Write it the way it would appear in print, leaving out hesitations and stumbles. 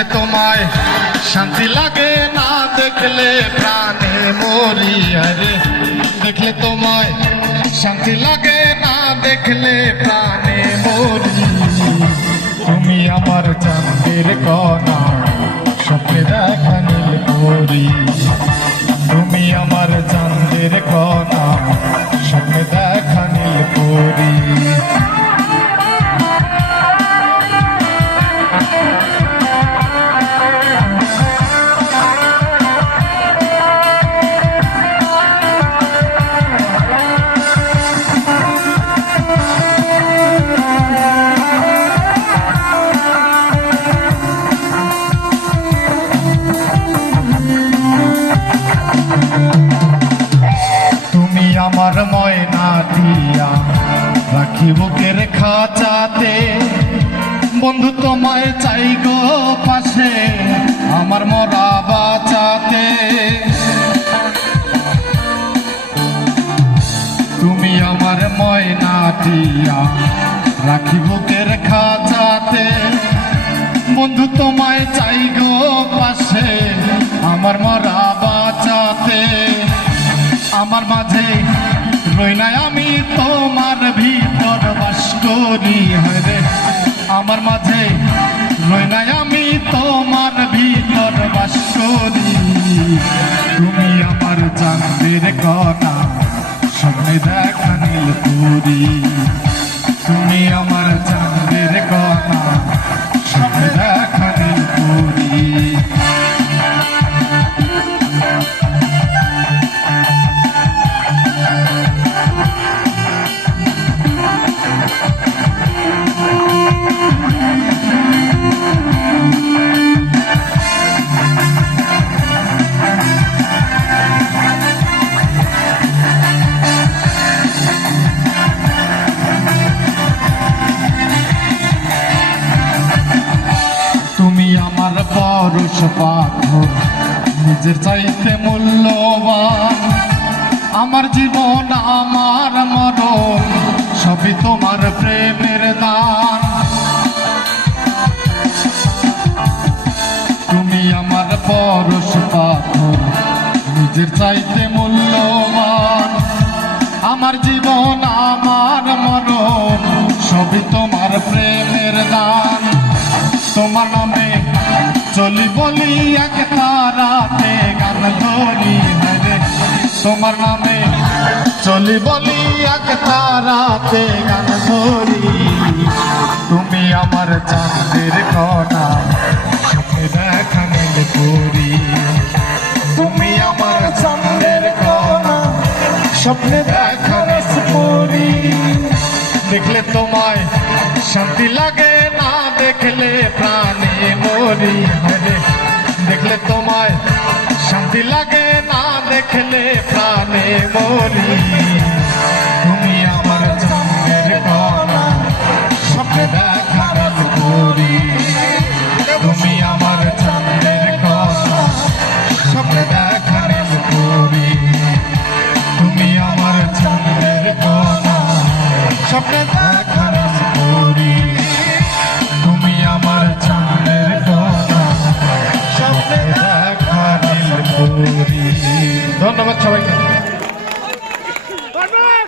দেখলে তোমায় শান্তি লাগে না দেখলে প্রাণে মরি আরে দেখলে তোমায় শান্তি লাগে না দেখলে প্রাণে মরি তুমি আমার চাঁদের কণা স্বপ্নে দেখা নীল পরি তুমি আমার চাঁদের কণা স্বপ্নে দেখা নীল পরি আমার ময়না দিয়া রাখি বুকের খাঁচাতে বন্ধু তোমায় চাই গো পাশে আমার মরা বাঁচাতে তুমি আমার ময়না দিয়া রাখি বুকের খাঁচাতে বন্ধু তোমায় চাই গো পাশে আমার মরা বাঁচাতে আমার মাঝে রই নাই আমি তোমার ভিতর বাস করি হরে আমার মাঝে রই নাই আমি তোমার ভিতর বাস করি তুমি আমার চাঁদের কণা স্বপ্নে দেখা নীল পরি তুমি আমার চাঁদের কণা স্বপ্নে দেখা নীল পরি আমার পরশ পাথর নিজের চাইতে মূল্যবান আমার জীবন আমার মরণ সবই তোমার প্রেমের দান তুমি আমার পরশ পাথর নিজের চাইতে মূল্যবান আমার জীবন আমার মরণ সবই তোমার প্রেমের দান তোমার নামে চলি বলি এক তারাতে গান ধরি হরে তোমার নামে চলি বলি এক তারাতে গান ধরি তুমি আমার চাঁদের কণা স্বপ্নে দেখা নীল পরি তুমি আমার চাঁদের কণা স্বপ্নে দেখা নীল পরি দেখলে তোমায় শান্তি লাগে না দেখলে প্রাণে মরি হরে দেখলে তোমায় শান্তি লাগে না দেখলে প্রাণে মরি